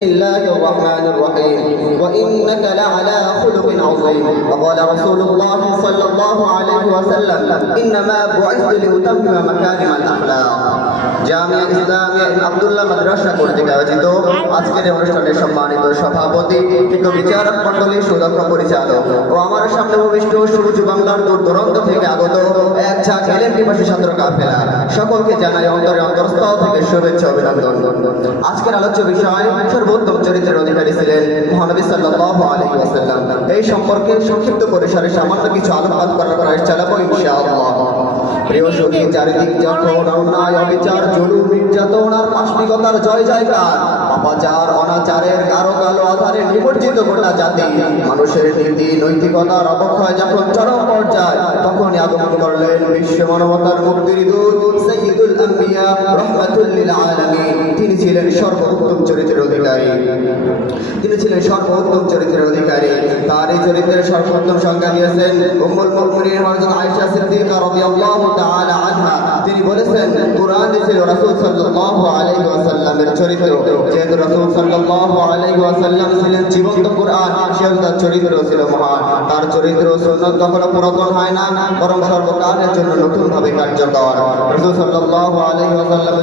بسم الله الرحمن الرحيم وإنك لعلى خلق عظيم وقال رسول الله صلى الله عليه وسلم إنما بعثت لأتمم مكارم الأخلاق জামিয়া ইসলামিয়া আব্দুল্লাহ মাদ্রাসা কর্তৃক আয়োজিত আজকের অনুষ্ঠানের সম্মানিত সভাপতি ও বিচারক মণ্ডলী সুদক্ষ পরিচালক ও আমার সামনে উপবিষ্ট সবুজ বাংলার দূর দূরান্ত থেকে আগত এক ঝাঁক এলেম পিপাসী ছাত্র কাফেলা সকলকে জানাই অন্তরে অন্তরস্থল থেকে শুভেচ্ছা অভিনন্দন। আজকের আলোচ্য বিষয় সর্বোত্তম চরিত্রের অধিকারী ছিলেন মহানবী সাল্লাল্লাহু আলাইহি ওয়াসাল্লাম। এই সম্পর্কে সংক্ষিপ্ত পরিসরে সামান্য কিছু আলোকপাত করার প্রয়াস চালাবো ইনশাআল্লাহ। প্রিয় সখী, চারিদিক যখন অন্যায় অবিচার জুলুম নির্যাতন আর পাশবিকতার জয় জয়কার, অপাচার অনাচারের গাঢ় কালো আধারে নিমজ্জিত গোটা জাতি, মানুষের নীতি নৈতিকতার অবক্ষয় যখন চরম পর্যায়ে, তখনই আগমন করলেন বিশ্ব মানবতার মুক্তির দূত সাইয়্যিদুল আম্বিয়া রাহমাতুল লিল আলামিন। তিনি ছিলেন সর্বোত্তম চরিত্রের অধিকারী। তার এই চরিত্রের সর্বোত্তম সংজ্ঞা দিয়েছেন উম্মুল মুমিনিন হযরত আয়েশা সিদ্দিকা রাদিয়াল্লাহু তাআলা আনহা। তিনি বলেছেন, কুরআনে ছিল রাসূল সাল্লাল্লাহু আলাইহি ওয়াসাল্লামের চরিত্র। যেহেতু রাসূল সাল্লাল্লাহু আলাইহি ওয়াসাল্লাম ছিলেন জীবন্ত কুরআন, সেহেতু তার চরিত্র ছিল মহান। তার চরিত্র সুন্নাত কখনো পুরাতন হয় না, বরং সর্বকালের জন্য নতুনভাবে কার্যকর। রাসূল সাল্লাল্লাহু আলাইহি ওয়াসাল্লাম